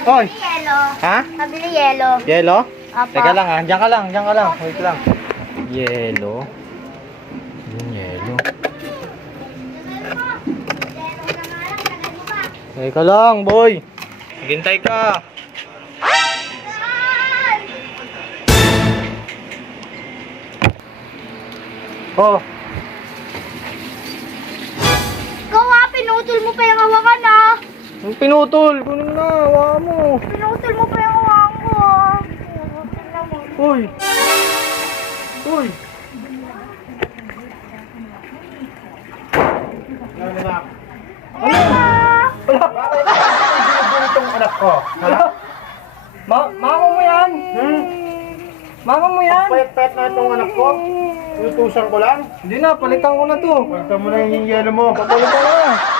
Ma Oy. Yelo. Ha? Nabili yellow. Yelo? Apa. Teka lang ha. Diyan ka lang. Diyan ka lang. Wait lang. Yelo. Yung yellow. Teka lang, boy. Hintay ka. Ay! Oh. Ikaw ha, pinutol mo pa yung hawakan ha. Pinutol, Tinggal mo pa yung wang ko. Uy! Uy! Ano hey, na? Ano hey, na? Ano na? Ano mo yan? Mama hmm? mo yan? Pagpet-pet na itong anak ko. Utusan ko lang. Hindi na, palitan ko na to. Pagka mo na yung yelo mo. Pagpalitan na.